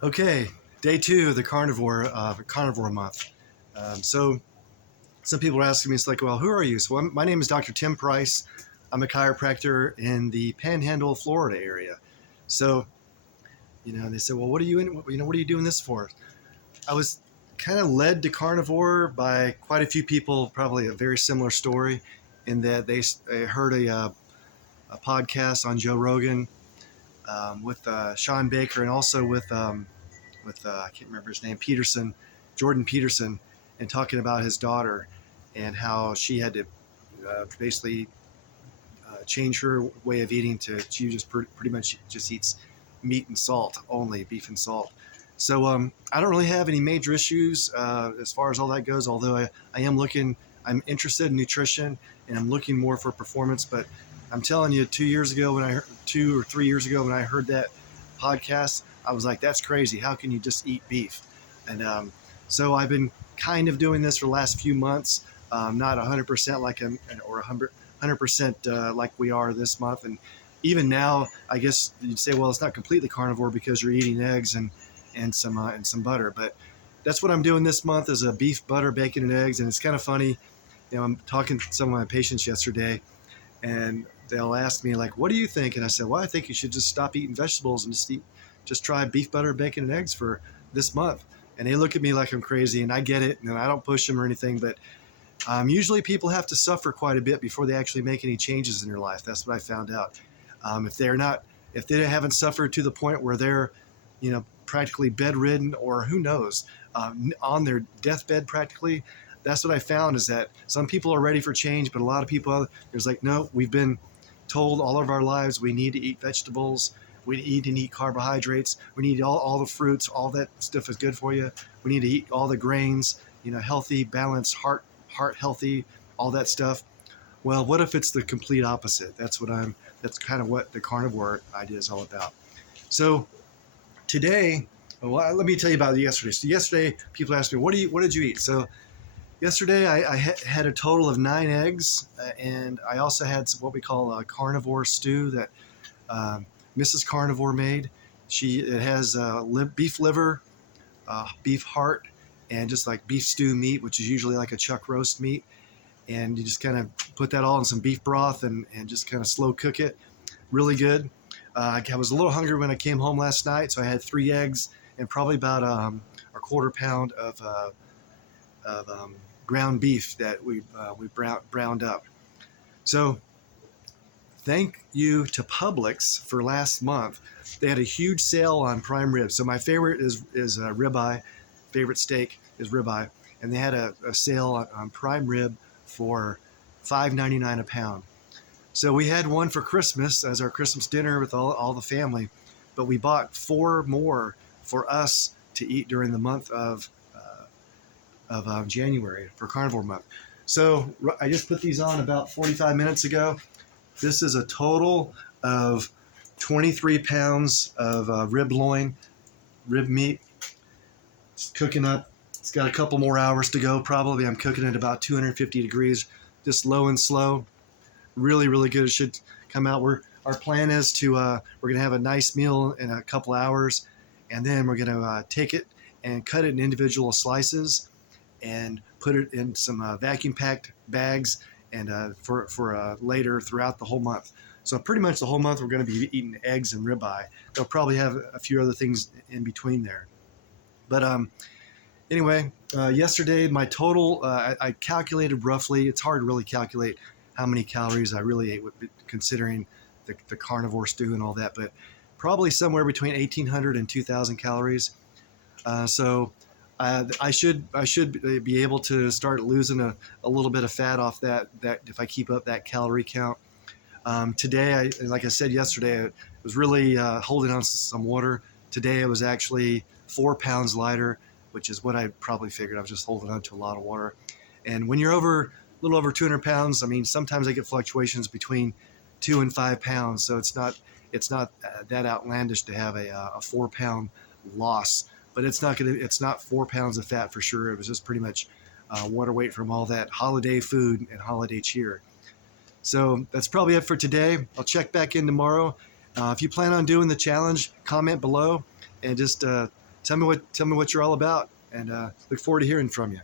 Okay, day two of the carnivore month. So some people are asking me, it's like, well, who are you? So my name is Dr. Tim Price. I'm a chiropractor in the Panhandle, Florida area. So, they said, well, what are you in? What are you doing this for? I was kind of led to carnivore by quite a few people, probably a very similar story, in that they heard a podcast on Joe Rogan with Sean Baker and also with I can't remember his name, Jordan Peterson, and talking about his daughter and how she had to basically change her way of eating to she just pretty much just eats meat and salt only, beef and salt. So I don't really have any major issues as far as all that goes. Although I'm interested in nutrition and I'm looking more for performance. But I'm telling you, 2 years ago when I heard, 2 or 3 years ago when I heard that podcast, I was like, that's crazy. How can you just eat beef? And so I've been kind of doing this for the last few months, not 100% like or 100% like we are this month. And even now, I guess you'd say, well, it's not completely carnivore because you're eating eggs and some butter. But that's what I'm doing this month is a beef, butter, bacon, and eggs. And it's kind of funny. I'm talking to some of my patients yesterday, and they'll ask me like, "What do you think?" And I said, "Well, I think you should just stop eating vegetables and just try beef, butter, bacon, and eggs for this month." And they look at me like I'm crazy, and I get it, and I don't push them or anything, but usually people have to suffer quite a bit before they actually make any changes in their life. That's what I found out. If they haven't suffered to the point where they're, practically bedridden or who knows, on their deathbed practically, that's what I found is that some people are ready for change, but a lot of people, there's like, no, we've been told all of our lives we need to eat vegetables, we need to eat carbohydrates, we need all the fruits, all that stuff is good for you. We need to eat all the grains, healthy, balanced, heart healthy, all that stuff. Well, what if it's the complete opposite? That's kind of what the carnivore idea is all about. So today, well, let me tell you about yesterday. So yesterday, people asked me, what did you eat? So yesterday, I had a total of 9 eggs, and I also had what we call a carnivore stew that Mrs. Carnivore made. It has beef liver, beef heart, and just like beef stew meat, which is usually like a chuck roast meat. And you just kind of put that all in some beef broth and just kind of slow cook it. Really good. I was a little hungry when I came home last night, so I had 3 eggs and probably about a quarter pound of ground beef that we browned up. So thank you to Publix for last month. They had a huge sale on prime rib. So my favorite is ribeye. Favorite steak is ribeye, and they had a sale on prime rib for $5.99 a pound. So we had one for Christmas as our Christmas dinner with all the family, but we bought 4 more for us to eat during the month of January for Carnivore Month. So I just put these on about 45 minutes ago. This is a total of 23 pounds of rib loin, rib meat. It's cooking up. It's got a couple more hours to go probably. I'm cooking at about 250 degrees, just low and slow. Really, really good. It should come out. Our plan is to we're gonna have a nice meal in a couple hours, and then we're gonna take it and cut it in individual slices and put it in some vacuum packed bags and for later throughout the whole month. So pretty much the whole month we're going to be eating eggs and ribeye. They'll probably have a few other things in between there. But anyway, yesterday my total, I calculated roughly. It's hard to really calculate how many calories I really ate, considering the carnivore stew and all that, but probably somewhere between 1,800 and 2,000 calories. So I should be able to start losing a little bit of fat off that if I keep up that calorie count. Today, like I said yesterday, I was really holding on to some water. Today, I was actually 4 pounds lighter, which is what I probably figured. I was just holding on to a lot of water. And when you're a little over 200 pounds, I mean, sometimes I get fluctuations between 2 and 5 pounds. So it's not that outlandish to have a 4 pound loss. But it's not 4 pounds of fat for sure. It was just pretty much water weight from all that holiday food and holiday cheer. So that's probably it for today. I'll check back in tomorrow. If you plan on doing the challenge, comment below and just tell me what you're all about, and look forward to hearing from you.